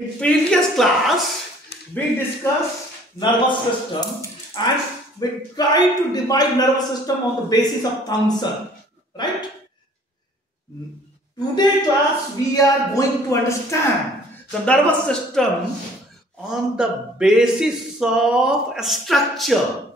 In previous class, we discussed nervous system and we tried to divide nervous system on the basis of function, right? Today class, we are going to understand the nervous system on the basis of structure.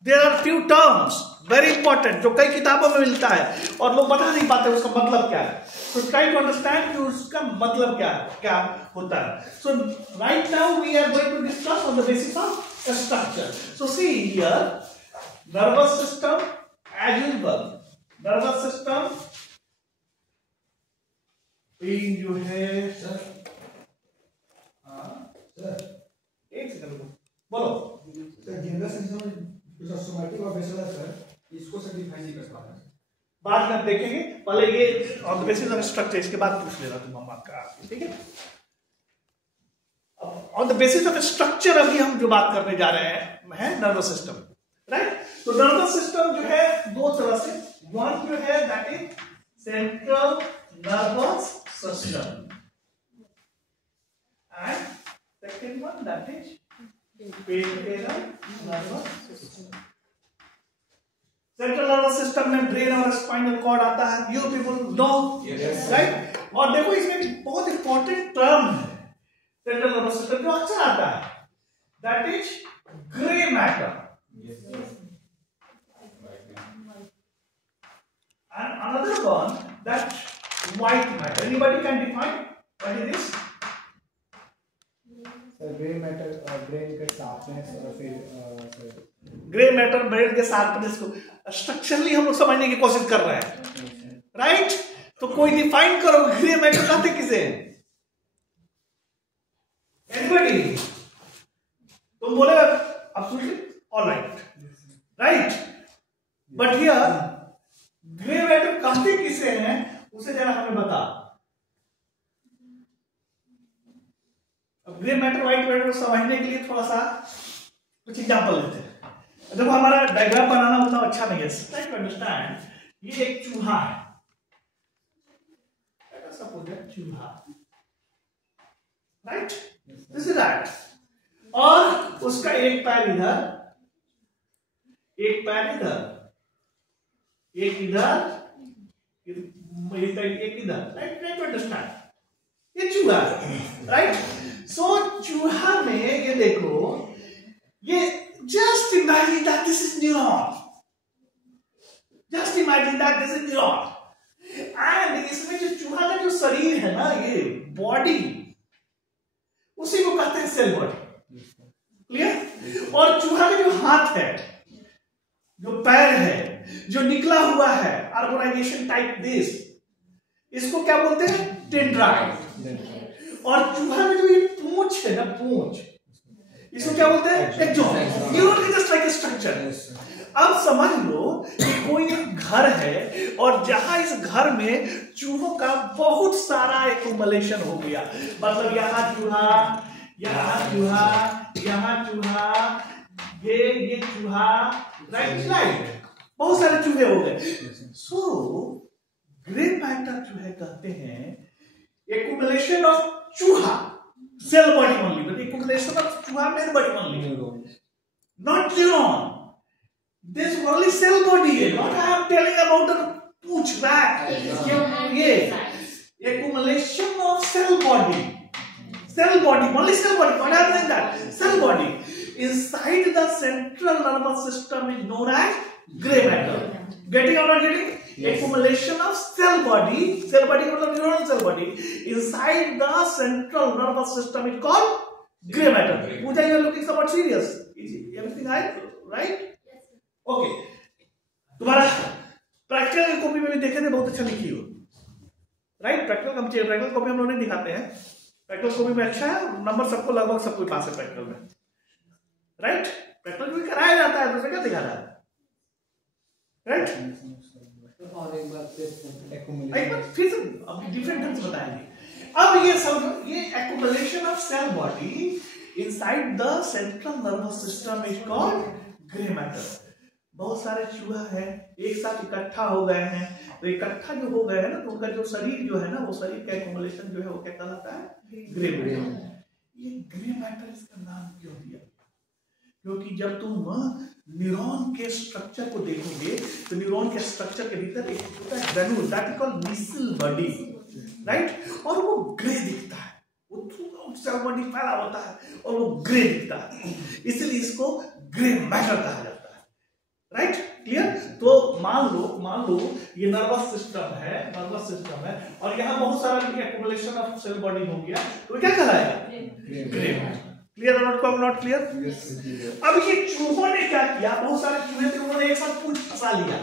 There are few terms very important जो कई किताबों में मिलता है और लोग बता नहीं पाते उसका मतलब क्या है. So try to understand कि उसका मतलब क्या होता है. So right now we are going to discuss on the basis of structure. So see here, nervous system as usual. Nervous system being जो है सर एक सेकंड बोलो सर. जनरल सिस्टम सोमैटिक और बेसल है सर, इसको sir define नहीं कर पाता. बाद में देखेंगे, पहले ये on the basis of structure, इसके बाद पूछ लेना तुम हम आपका. ठीक है, on the basis of structure अभी हम जो बात करने जा रहे हैं नर्वस सिस्टम, राइट. तो नर्वस सिस्टम जो है दो तरह से, वन जो है that is central nervous system and second one that is peripheral nervous system. Central nervous system में ब्रेन और स्पाइनल कॉर्ड आता है, यू पीपल नो, राइट. और देखो इसमें भी बहुत इंपॉर्टेंट टर्म है सेंट्रल नर्वस सिस्टम जो अक्सर आता है, that is grey matter and another one that white matter. Anybody can define what it is? Grey matter brain के शार्पनेस और फिर ग्रे मैटर ब्रेन के शार्पनेस को स्ट्रक्चरली हम लोग समझने की कोशिश कर रहे हैं, राइट. तो कोई डिफाइन करो ग्रे मैटर कहते किसे? एनीबॉडी? तुम बोले absolutely alright, right. But here grey matter कहते किसे हैं उसे जरा हमें बता. अब ग्रे मैटर व्हाइट मैटर को समझने के लिए थोड़ा सा कुछ एग्जांपल लेते हैं. देखो हमारा डायग्राम बनाना उतना अच्छा नहीं है, ट्राई टू अंडरस्टैंड. ये एक चूहा है, सपोज दैट चूहा, राइट. This is that. और उसका एक पैर इधर, एक पैर इधर, एक इधर, एक इधर, राइट. Try to understand. ये चूहा है, राइट. सो चूहा में ये देखो, ये just imagine that this is neuron, just imagine that this is neuron. And इसमें जो चूहा का जो शरीर है ना, ये बॉडी, उसी को कहते हैं सेल बॉडी. क्लियर. और चूहा का जो हाथ है, जो पैर है, जो निकला हुआ है ऑर्गेनाइजेशन टाइप दिस, इसको क्या बोलते हैं? डेंड्राइट. और चूहा में जो ये पूंछ है ना, पूंछ, इसको क्या बोलते हैं? Axon. Neuron is just like a structure. अब समझ लो कि कोई एक घर है और जहां इस घर में चूहों का बहुत सारा एक्युमुलेशन हो गया. मतलब यहाँ चूहा, यहाँ चूहा, यहाँ चूहा, ये चूहा, राइट राइट, बहुत सारे चूहे हो गए. सो ग्रे मैटर जो है कहते हैं एक्युमुलेशन ऑफ चूहा, cell body only, but accumulation of चूहा main body only, not neuron. This only cell body है, not I am telling about the पूंछ बैक. ये accumulation of cell body, cell body, only cell body. What are saying that? Cell body. Inside the central nervous system is known as gray matter. Getting or not getting? Accumulation of cell body. Cell body मतलब neuronal cell body. Inside the central nervous system is called gray matter. Pooja, you are looking somewhat serious. Is everything right? Okay. तुम्हारा practical copy में भी देखे थे, बहुत अच्छा लिखी हो, राइट. प्रैक्टिकल कॉपी हम लोग नहीं दिखाते हैं. प्रैक्टिकल कॉपी में अच्छा है, नंबर सबको लगभग सबको पास है प्रैक्टिकल में, राइट. प्रैक्टिकल भी कराया जाता है, दूसरे क्या दिखा रहा है, राइट. और एक बार फिर अब डिफरेंट टर्म्स बताएंगे. अब ये सब, ये accumulation of cell body inside the central nervous system is called grey matter. बहुत सारे चूहा है एक साथ इकट्ठा हो गए हैं, तो इकट्ठा जो हो गए हैं ना, तो उनका जो शरीर जो है ना, वो शरीर का एक्युमुलेशन जो है वो क्या कहलाता है? Grey matter. ये ग्रे मैटर इसका नाम क्यों दिया? क्योंकि जब तुम न्यूरॉन के स्ट्रक्चर को देखोगे तो न्यूरॉन के स्ट्रक्चर के भीतर एक होता है granule, that is called Nissl body, right, और वो ग्रे दिखता है, वो सेल बॉडी फैला होता है और वो ग्रे दिखता है, इसलिए इसको ग्रे मैटर कहा जाता है, राइट, क्लियर? तो मान लो ये नर्वस सिस्टम है और यहाँ बहुत सारा एक्युमुलेशन ऑफ सेल बॉडी हो गया, तो क्या कहलाएगा? Grey matter. क्लियर और नॉट क्लियर? अब ये चूहों ने क्या किया, बहुत सारे चूहे थे, उन्होंने एक साथ पूंछ फंसा लिया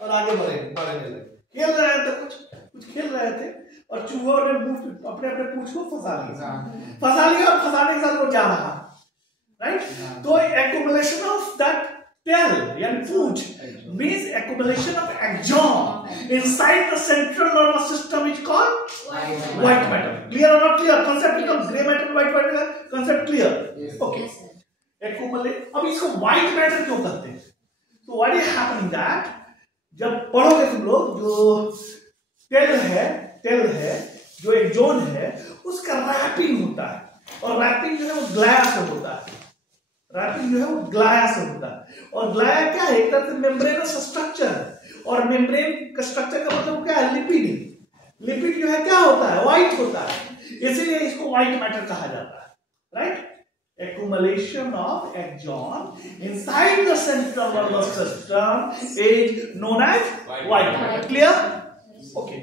और आगे बढ़ने लगे, खेल रहे थे, कुछ खेल रहे थे और चूहों ने अपने अपने पूंछ को फंसा लिया और फंसाने के साथ वो जा रहा, राइट? तो एक्युमुलेशन ऑफ दैट टेल यानी पूंछ means accumulation of axon inside the central nervous system is called white matter. Clear or not clear? Concept becomes gray matter, white matter. Concept clear? Yes. Okay. Accumulate. अब इसको white matter क्यों कहते हैं? So what is happening that जब पढ़ोगे तुम लोग, जो टेल है जो एक्सॉन है उसका रैपिंग होता है और रैपिंग जो है वो ग्लाया से होता है, रैपिंग जो है वो ग्लाया से होता है और ग्लाया क्या है? एक तरह से मेम्ब्रेनस स्ट्रक्चर है और मेम्ब्रेन का स्ट्रक्चर का मतलब क्या है? लिपिड जो है क्या होता है? व्हाइट होता है, इसीलिए इसको व्हाइट मैटर कहा जाता है, right? Accumulation of axon inside the central nervous system is known as white matter. Clear? Okay.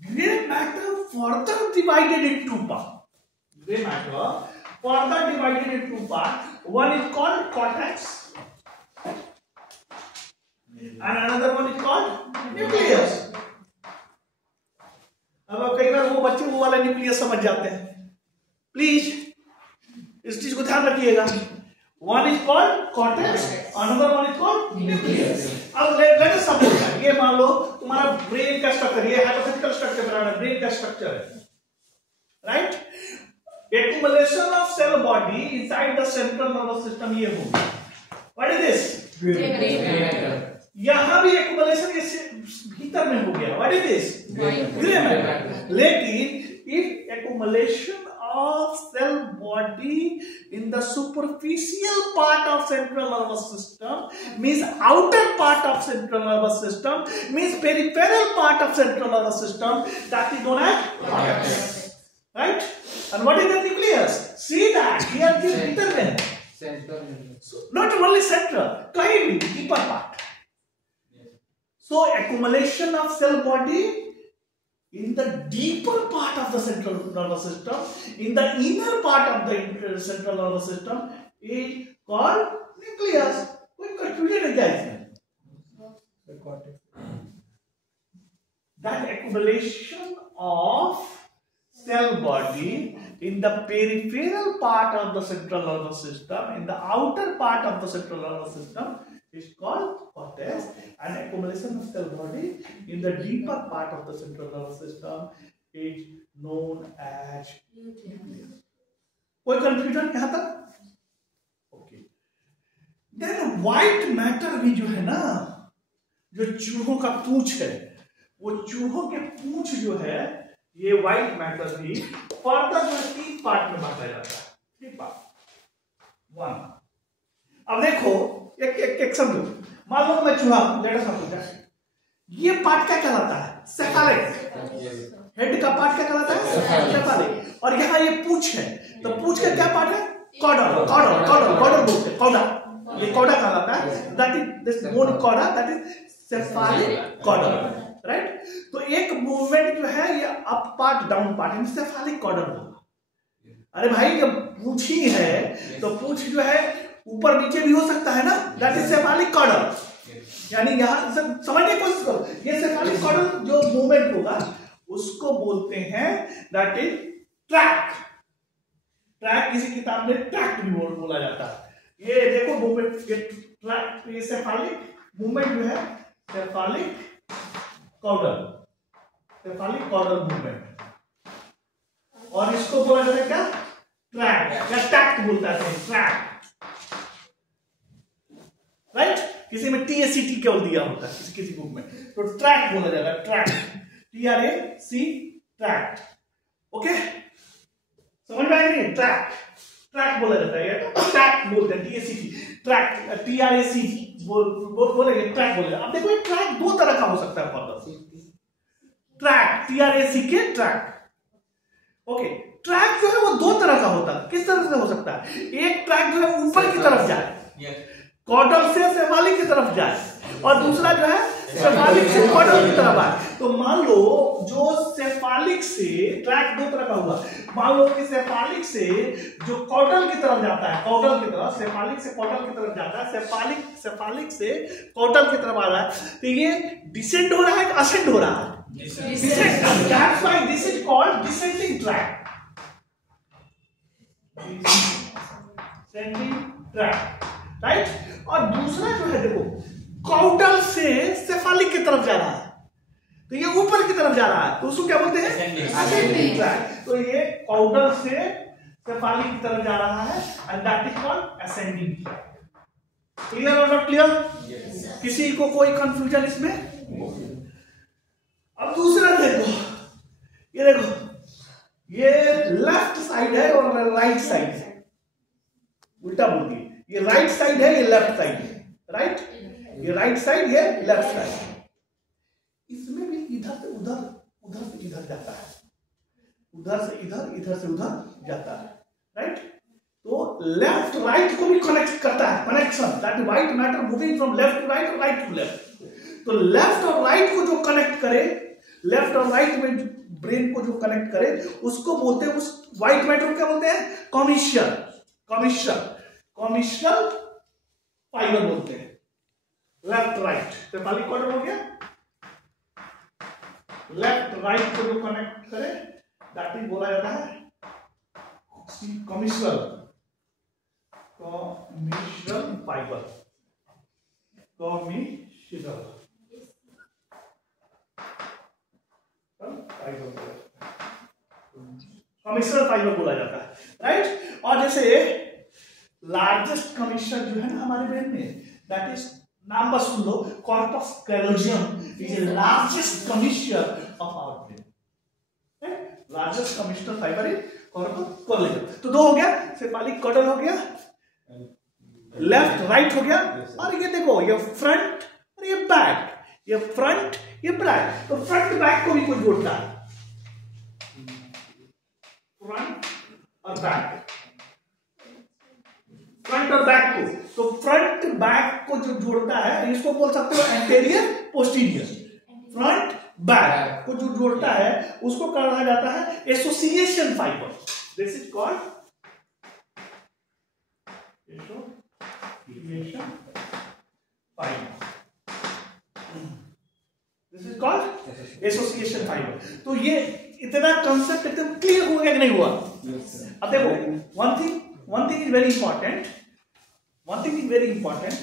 Gray matter further divided in two parts. Gray matter further divided in two parts. One is called cortex, and another one is called nucleus. अब कई बार वो बच्चे वो वाला nucleus समझ जाते हैं, please इस चीज को ध्यान रखिएगा। One is called cortex, another one is called nucleus. अब लेट अस सपोज दैट ये मान लो तुम्हारा ब्रेन का स्ट्रक्चर, ये हाइपोथेटिकल स्ट्रक्चर बना है, ब्रेन का स्ट्रक्चर है, right? Accumulation of cell body inside the central nervous system ये हो गया। What is this? यहां भी एक्युमुलेशन इससे भीतर में हो गया। What is this? Grey matter. लेकिन if accumulation of cell body in the superficial part of central nervous system means outer part of central nervous system means peripheral part of central nervous system, that is known as cortex, right? And what is the nucleus? See that here is bhीतर में central, so not only central, कहीं भी deeper part. So accumulation of cell body in the deeper part of the central nervous system, in the inner part of the central nervous system is called nucleus. कोई confusion है क्या इसमें? That accumulation of cell body in the peripheral part of the central nervous system, in the outer part of the central nervous system is called cortex, and accumulation of cell body in the deeper part of the central nervous system is known as nucleus. कोई confusion यहाँ तक? Okay. Then white matter भी जो है ना, जो चूहों का पूंछ है, वो चूहों के पूंछ जो है, ये व्हाइट मैटर भी फर्दर जो 3 पार्ट में बांटा जाता है। 3 पार्ट। 1। अब देखो एक समझो, मान लो मैं चूहा, लेट अस सपोज ये पार्ट क्या कहलाता है? सेफेलिक। हेड का पार्ट क्या कहलाता है? सेफेलिक। और यहाँ ये पूंछ है, तो पूंछ का क्या पार्ट है? कॉडर बोलते हैं, कॉडर। ये कॉडर कहलाता है, that is this bone cadre, that is cephalic cadre, right? तो एक मूवमेंट जो है ये अप पार्ट डाउन पार्ट, इन सेफेलिक कॉडर होगा। अरे भाई जब पूंछ ही है तो पूंछ जो है ऊपर नीचे भी हो सकता है ना, दैट इज सेफेलिक कॉडर। यानी यहां समझने की कोशिश करो, ये सेफेलिक कॉडर जो मूवमेंट होगा उसको बोलते हैं दैट इज ट्रैक। ट्रैक किसी किताब में ट्रैक्ट भी बोला जाता है। ये देखो मूवमेंट, ये ट्रैक, ये सेफेलिक मूवमेंट जो है सेफेलिक कॉडर मूवमेंट, और इसको बोला जाता है क्या? ट्रैक या टैक्ट बोलता है, ट्रैक, राइट? किसी में TACT केवल दिया होता है, किसी बुक में, तो ट्रैक बोला जाता है, ट्रैक, TRAC, ट्रैक्ट। ओके, समझ में आएगी? ट्रैक, ट्रैक बोला जाता है, ट्रैक बोलते हैं, TACT, ट्रैक, TRAC बोलेंगे, ट्रैक बोलेंगे। अब देखो ये ट्रैक दो तरह का हो सकता है फॉर ट्रैक, TRAC के ट्रैक। ओके, ट्रैक जो है वो दो तरह का होता है। किस तरह से हो सकता है? एक ट्रैक जो है ऊपर की तरफ जाए, कॉर्डल से सेफालिक की तरफ जाए, और दूसरा जो है सेफालिक से कॉर्डल की तरफ आए। तो मान लो जो सेफालिक से, ट्रैक दो तरह का हुआ, मान लो कि सेफालिक से जो कॉर्डल की तरफ जाता है, कॉर्डल की तरफ, सेफालिक से कॉर्डल की तरफ जाता है, सेफालिक से कॉर्डल की तरफ आ रहा है, तो ये डिसेंड हो रहा है कि असेंड हो रहा है? Descent. That's why this is called descending track. Descending track, right? और दूसरा जो है देखो, कॉर्डल से सेफालिक की तरफ जा रहा है, तो ये ऊपर की तरफ जा रहा है, तो उसको क्या बोलते हैं? Ascending track. तो ये कॉर्डल से सेफालिक की तरफ जा रहा है, and that is called ascending track. Clear or not clear? Yes. किसी को कोई कंफ्यूजन इसमें? अब दूसरा देखो, ये देखो, ये लेफ्ट साइड है और राइट साइड है, उल्टा बोल दिए, ये राइट साइड है, ये लेफ्ट साइड है, राइट? ये राइट साइड, ये लेफ्ट साइड। इसमें भी इधर से उधर, उधर से इधर जाता है, उधर से इधर, इधर से उधर जाता है, राइट? तो लेफ्ट राइट को भी कनेक्ट करता है, connection, that white matter moving from left to right और राइट टू लेफ्ट। तो लेफ्ट और राइट को जो कनेक्ट करे, लेफ्ट और राइट में ब्रेन को जो कनेक्ट करे, उसको बोलते हैं, उस व्हाइट मैटर को क्या बोलते हैं? कॉमिशियल, कॉमिशियल, कॉमिशियल फाइबर बोलते हैं। लेफ्ट राइट सेफालिक कॉर्डल हो गया, लेफ्ट राइट को जो कनेक्ट करे दैट इज बोला जाता है कॉमिशियल, कॉमिशियल फाइबर, कॉमिशियल कमिश्नर फाइबर बोला जाता है, राइट? और जैसे लार्जेस्ट कमिश्नर जो है ना हमारे ब्रेन में, दैट इज, नाम बस सुन लो, corpus callosum is the largest commissural of our brain, right? Largest commissural fiber is corpus callosum. तो दो हो गया, सेफालिक कॉर्डल हो गया, लेफ्ट राइट हो गया, और ये देखो, ये फ्रंट और ये बैक, ये फ्रंट ये बैक, तो फ्रंट बैक को भी कोई जोड़ता है, फ्रंट और बैक, फ्रंट और बैक को, तो फ्रंट बैक को जो जोड़ता है, इसको बोल सकते हो एंटेरियर पोस्टीरियर, फ्रंट बैक को जो जोड़ता है उसको कहा जाता है association fibre. This is called association fibre, this is called association fibre. तो ये इतना कंसेप्ट एकदम क्लियर हो गया कि नहीं हुआ? अब देखो, one thing is very important, one thing is very important,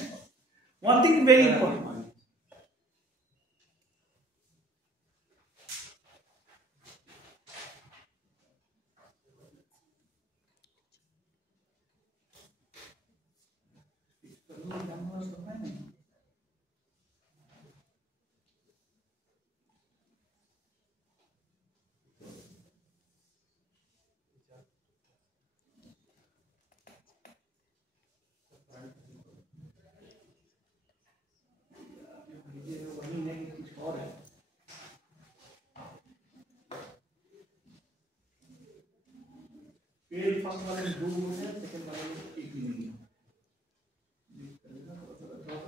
first वाले में 2 गुण है, सेकंड वाले में 1 भी नहीं है,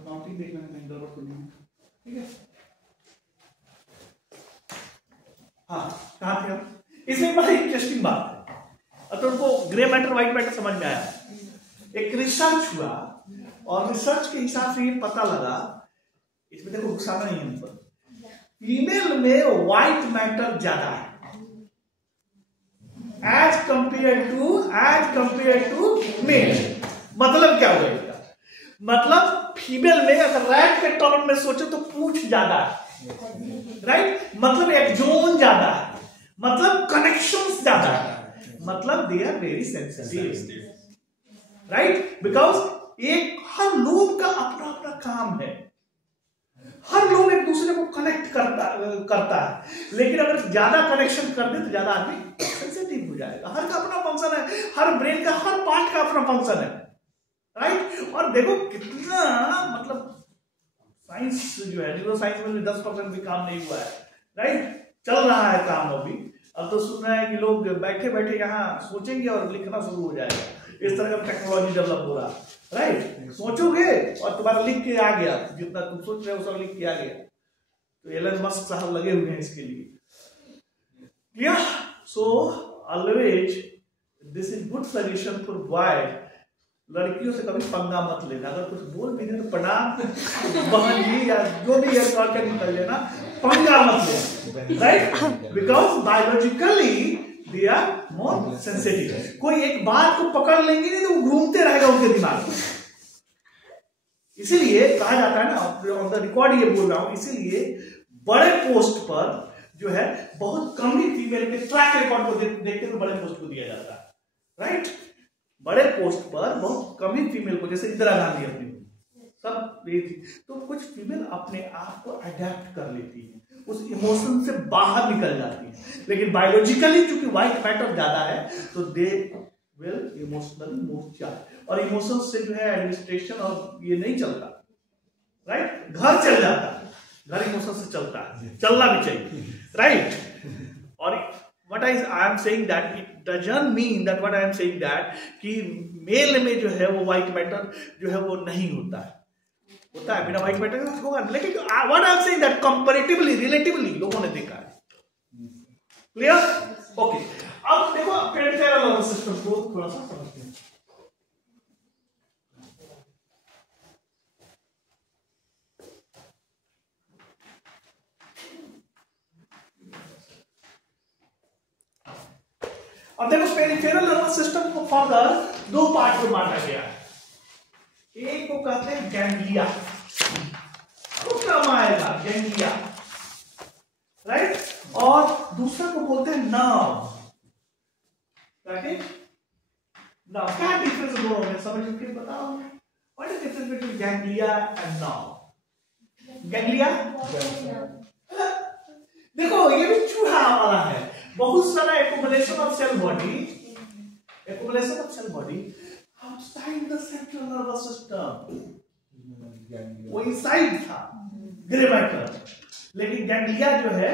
काउंटिंग देखना है, गड़बड़ तो नहीं है, ठीक है? हाँ, कहाँ थे हम? इसमें बड़ा इंटरेस्टिंग बात है, अब तो उनको ग्रे मैटर व्हाइट मैटर समझ में आया। एक रिसर्च हुआ और रिसर्च के हिसाब से ये पता लगा, इसमें देखो गुस्सा नहीं है हम पर, फीमेल में व्हाइट मैटर ज्यादा है as compared to मेल। मतलब क्या हुआ इसका? मतलब फीमेल में अगर रैट के टर्म में सोचे तो पूंछ ज्यादा है, राइट? मतलब एक जोन ज्यादा है, मतलब कनेक्शंस ज्यादा है, मतलब they are very sensitive, right? Because एक हर लोग का अपना अपना काम है, हर लोग एक दूसरे को कनेक्ट करता है, लेकिन अगर ज्यादा कनेक्शन कर दे तो ज्यादा आदमी सेंसिटिव हो जाएगा। हर का अपना फंक्शन है, हर ब्रेन का हर पार्ट का अपना फंक्शन है, राइट। और देखो कितना मतलब साइंस जो है, न्यूरो साइंस में 10% भी काम नहीं हुआ है, राइट। चल रहा है काम अभी। अब तो सुन रहे हैं कि लोग बैठे बैठे यहाँ सोचेंगे और लिखना शुरू हो जाएगा। इस तरह का टेक्नोलॉजी डेवलप हो रहा है, राइट। सोचोगे और तुम्हारा लिख के आ गया, जितना तुम सोच रहे हो सब लिख के आ गया। तो एलन मस्क साहब लगे हुए हैं इसके लिए। Clear? So always this is good suggestion for boy. लड़कियों से कभी पंगा मत लेना। अगर कुछ बोल भी दे तो प्रणाम बहन जी या जो भी है कॉल निकल लेना, पंगा मत लेना, right. Because biologically they are more sensitive. कोई एक बात को पकड़ लेंगे नहीं तो वो घूमते रहेगा उनके दिमाग में। इसीलिए कहा जाता है ना, ऑन द रिकॉर्ड ये बोल रहा हूं, इसीलिए बड़े पोस्ट पर जो है बहुत कम ही फीमेल के ट्रैक रिकॉर्ड को देखते हुए बड़े पोस्ट को दिया जाता है, राइट। बड़े पोस्ट पर बहुत कम ही फीमेल को, जैसे इंदिरा गांधी अपनी सब ये थी, तो कुछ फीमेल अपने आप को अडेप्ट कर लेती है, उस इमोशन से बाहर निकल जाती है। लेकिन बायोलॉजिकली चूंकि व्हाइट मैटर ज्यादा है तो they will emotionally move charge. और इमोशन से जो है एडमिनिस्ट्रेशन और ये नहीं चलता, राइट। घर चल जाता है, घर इमोशन से चलता है, चलना भी चाहिए, राइट। और what I am saying that it doesn't mean that what I am saying that कि मेल में जो है वो व्हाइट मैटर जो है वो नहीं होता है, होता है, बिना व्हाइट मैटर होगा। लेकिन what I am saying that comparatively, relatively लोगों ने देखा है। क्लियर? ओके। अब देखो पेरिफेरल नर्वस सिस्टम को थोड़ा सा समझते हैं। अब देखो पेरिफेरल नर्वस सिस्टम को फर्दर दो पार्ट में बांटा गया है। एक को कहते हैं गैंग्लिया, तो काम आएगा गैंग्लिया, राइट। और दूसरा को बोलते हैं नर्व। नर्व क्या डिफरेंस दोनों में समझ के बताओ। What is difference between ganglia and nerve? Ganglia देखो ये भी चूहा वाला है। बहुत सारा accumulation of cell body outside the central nervous system, वो inside था ग्रे मैटर। लेकिन गैंग्लिया जो है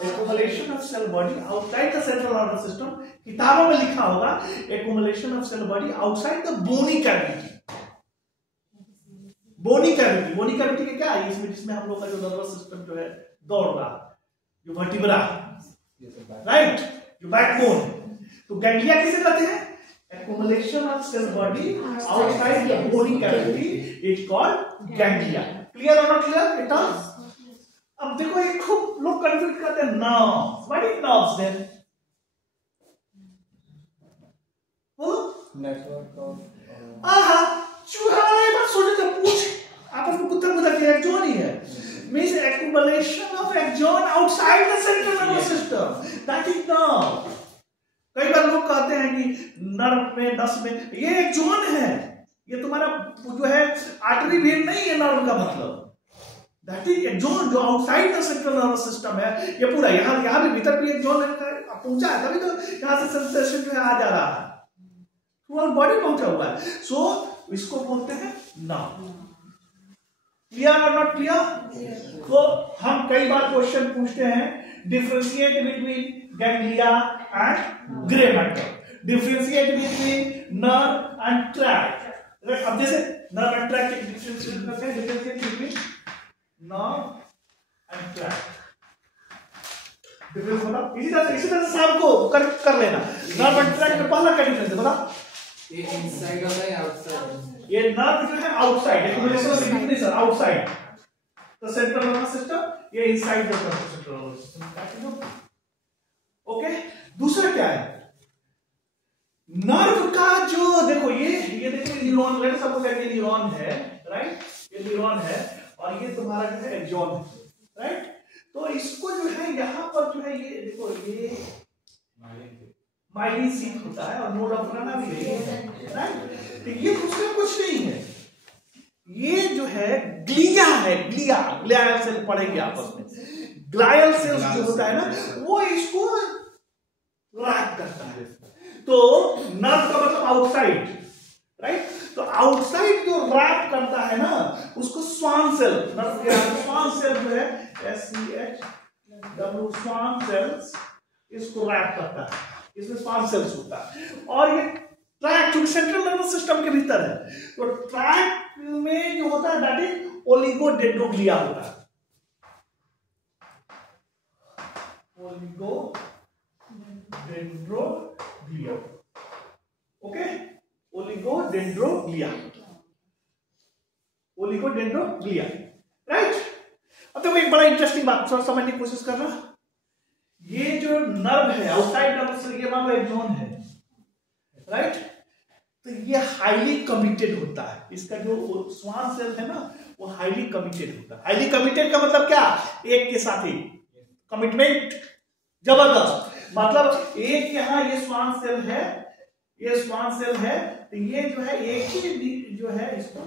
accumulation of cell body outside the central nervous system, किताबों में लिखा होगा accumulation of cell body outside the bony cavity। Bony cavity के क्या है इसमें, जिसमें हम लोग का जो नर्वस सिस्टम जो है दौड़ रहा, जो वर्टिब्रा, राइट, जो बैकबोन। तो गैंग्लिया किसे कहते हैं? accumulation of cell body outside the bony cavity is called ganglia. Clear और नॉट क्लियर बेटा? अब देखो ये खूब लोग कंफ्यूज करते हैं nerves. What is nerves then? वो नेटवर्क ऑफ आहा चूहा वाला बात सोचे तो पूछ आपस में कुत्ता के एक्जोन ही है। Means accumulation of axon outside the central nervous system, that is nerve। कई बार लोग कहते हैं कि नर्व में, नस में ये एक्जोन है, ये तुम्हारा जो है आर्टरी वेन नहीं है नर्व का मतलब। दैट इज एक्जोन जो outside the central nervous system है। ये पूरा यहाँ भी भीतर भी एक्जोन पहुंचा है, तभी तो यहाँ से सेंसेशन जो है आ जा रहा है, पूरा बॉडी पहुंचा हुआ है। सो इसको बोलते हैं नर्व। क्लियर और नॉट क्लियर? तो हम कई बार क्वेश्चन पूछते हैं differentiate between ganglia and grey matter, differentiate between nerve and track. अब जैसे नर्व एंड ट्रैक के डिफरेंशिएट करते हैं, differentiate between nerve and track. Difference बताओ, इसी तरह से आपको कर लेना। नर्व एंड ट्रैक में पहला क्या डिफरेंस है बताओ? ये इनसाइड वाला है आउटसाइड। ये नर्व जो है outside, accumulation of information outside the central nervous system, ये inside the central nervous system. Okay, दूसरा क्या है? नर्व का जो देखो ये देखो न्यूरॉन, लेट्स सपोज ये न्यूरॉन है, राइट, ये न्यूरॉन है और ये तुम्हारा जो है एक्सॉन है, राइट। तो इसको जो है यहाँ पर जो है ये देखो ये माइलिन सीट होता है और नोड ऑफ रना भी है, राइट। तो ये दूसरा कुछ नहीं है, ये जो है ग्लिया है, ग्लियाल सेल पड़ेगी आपस में। ग्लायल सेल्स जो होता है ना वो इसको लॉक करता है। तो नर्व का आउटसाइड, राइट। तो आउटसाइड जो रैप करता है ना उसको स्वान सेल, स्वान सेल जो है SCHW, स्वान सेल्स इसको रैप करता है, इसमें स्वान सेल्स होता है। और ये ट्रैक क्योंकि सेंट्रल नर्वस सिस्टम के भीतर है, तो ट्रैक में जो होता है दैट इज ओलिगोडेंड्रोग्लिया होता है, ओलिगोडेंड्रोग्लिया, ओके, ओलिगोडेंड्रोग्लिया, ओलिगोडेंड्रोग्लिया, राइट। अब देखो एक बड़ा इंटरेस्टिंग बात थोड़ा समझने की कोशिश करना, ये जो नर्व है आउटसाइड नर्व, ये मान लो एक जोन है, राइट, तो ये हाईली कमिटेड होता है, इसका जो स्वान सेल है ना वो हाईली कमिटेड होता है। हाईली कमिटेड का मतलब क्या, एक के साथ ही कमिटमेंट जबरदस्त, मतलब एक यहाँ ये स्वान सेल है, ये स्वान सेल है, तो ये जो है एक ही जो है इसको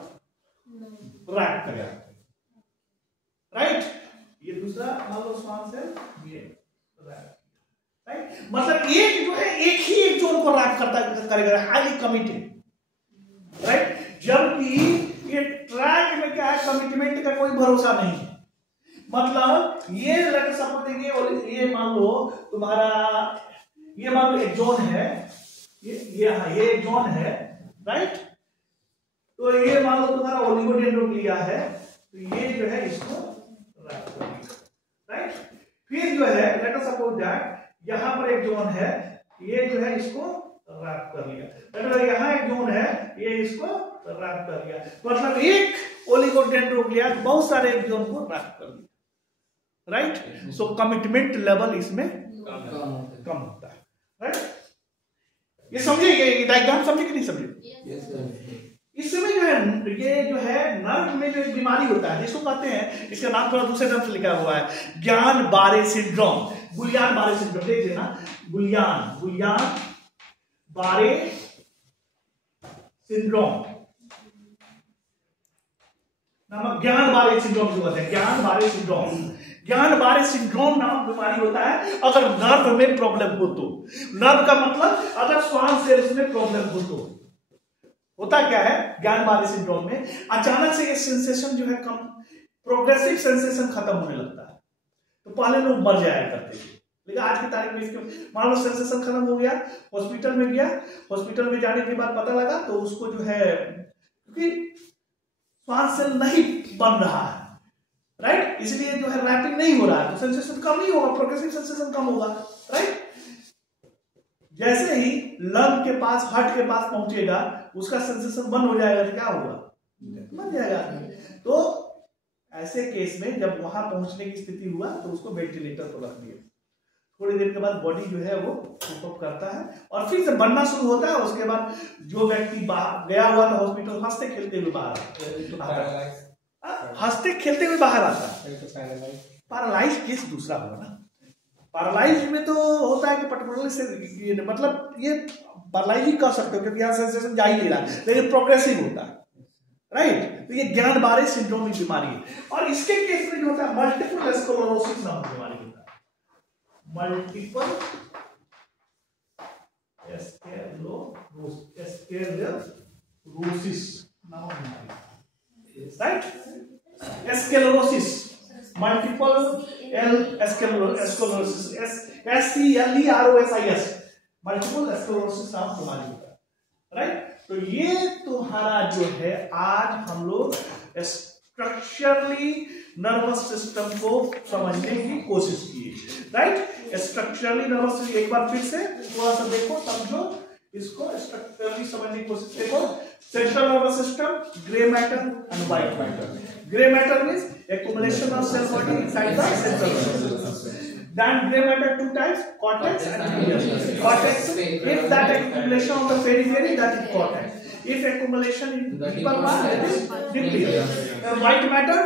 रैप करेगा, राइट। ये दूसरा मान लो स्वान सेल, ये रैप, राइट, मतलब एक जो है एक ही एक जोन को रैप करेगा, हाईली कमिटेड, राइट। जबकि ये ट्रैक में क्या है, कमिटमेंट का कोई भरोसा नहीं है, मतलब ये सपोज देखिए, ये मान लो तुम्हारा, ये मान लो एक जोन है, ये एक जोन है, राइट, तो ये मान लो तुम्हारा ओलिगोडेंड्रोग्लिया है, तो ये जो है इसको रैप करेगा, राइट। फिर जो है लेट अस सपोज दैट यहां पर एक जोन है, ये जो है इसको रैप कर लिया, मतलब यहां एक जोन है, ये इसको रैप कर लिया, मतलब एक ओलिगोडेंड्रोग्लिया बहुत सारे एक जोन को रैप कर लिया, राइट। सो कमिटमेंट लेवल इसमें कम होता है, राइट। ये समझे, ये डायग्राम समझे कि नहीं समझे? इसमें जो है ये जो है नर्व में जो एक बीमारी होता है जिसको कहते हैं, इसका नाम थोड़ा दूसरे नाम से लिखा हुआ है, ज्ञान बारे सिंड्रोम, गुलियान बारे सिंड्रोम, देख लेना, गुलियान बारे सिंड्रोम नामक ज्ञान बारे सिंड्रोम जो कहते हैं, ज्ञान बारे सिंड्रोम, ज्ञान बारे सिंड्रोम नामक बीमारी होता है अगर नर्व में प्रॉब्लम हो तो। नर्व का मतलब अगर स्वान सेल्स में प्रॉब्लम हो तो होता क्या है, ज्ञान बारे सिंड्रोम में अचानक से ये सेंसेशन जो है कम, प्रोग्रेसिव सेंसेशन खत्म होने लगता है। तो पहले लोग मर जाया करते थे, लेकिन आज की तारीख में इसके मान लो सेंसेशन खत्म हो गया, हॉस्पिटल में गया, हॉस्पिटल में जाने के बाद पता लगा तो उसको जो है क्योंकि स्वान सेल नहीं बन रहा है, राइट, इसलिए जो है रैपिंग नहीं हो रहा है, तो सेंसेशन कम नहीं होगा, प्रोग्रेसिव सेंसेशन कम होगा, राइट। जैसे ही लंग के पास, हार्ट के पास पहुंचेगा, उसका सेंसेशन बंद हो जाएगा, तो क्या होगा, मर जाएगा। तो ऐसे केस में जब वहां पहुंचने की स्थिति हुआ तो उसको वेंटिलेटर पर रख दिया, थोड़ी देर के बाद बॉडी जो है वो कोप करता है और फिर से बनना शुरू होता है। उसके बाद जो व्यक्ति बाहर गया हुआ था हॉस्पिटल, हंसते खेलते हुए बाहर हंसते खेलते हुए बाहर आता है। पैरालाइज केस दूसरा होगा ना, पैरालाइज में तो होता है कि पर्टिकुलरली से मतलब ये पैरालाइज ही कर सकते हो क्योंकि यहाँ सेंसेशन जा ही नहीं रहा, लेकिन प्रोग्रेसिव होता है, राइट। तो ये ज्ञान बारे सिंड्रोम की बीमारी है। और इसके केस में जो होता है मल्टीपल स्क्लेरोसिस नामक बीमारी होता है, मल्टीपल स्क्लेरोसिस नामक बीमारी, right. Sclerosis, multiple sclerosis, SCLEROSIS, multiple sclerosis नामक बीमारी होता है, राइट। तो ये तुम्हारा जो है आज हम लोग स्ट्रक्चरली नर्वस सिस्टम को समझने की कोशिश की, राइट। स्ट्रक्चरली नर्वस सिस्टम एक बार फिर से थोड़ा सा देखो, समझो इसको, स्ट्रक्चरली समझने की कोशिश देखो। Central nervous system, grey matter and white matter. Gray matter means accumulation of cell body inside the central nervous system. Then gray matter two types, cortex and nucleus. Cortex, if that accumulation of the periphery, that is cortex. If accumulation in deeper part, that is nucleus. And white matter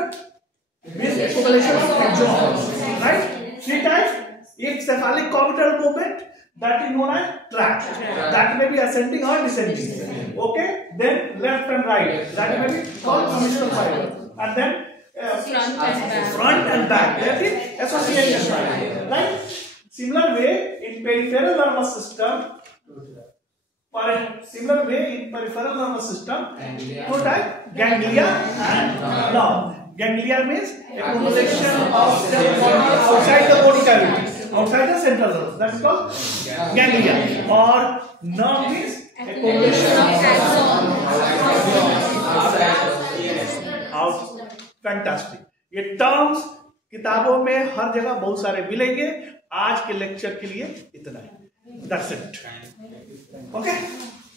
means accumulation of axons, right? Three types. If cephalic orbital movement, that is known as tract. That may be ascending or descending. Okay. Then left and right. That may be called commissural fiber. And then front and back, that is association, right? Similar way in peripheral nervous system, Similar way in peripheral nervous system, two type, ganglia and nerve. Ganglia means accumulation of cell body outside the body cavity, outside the central nervous. That is called ganglia. Or nerve means accumulation of fantastic. ये terms किताबों में हर जगह बहुत सारे मिलेंगे. आज के lecture के लिए इतना ही. That's it. Okay.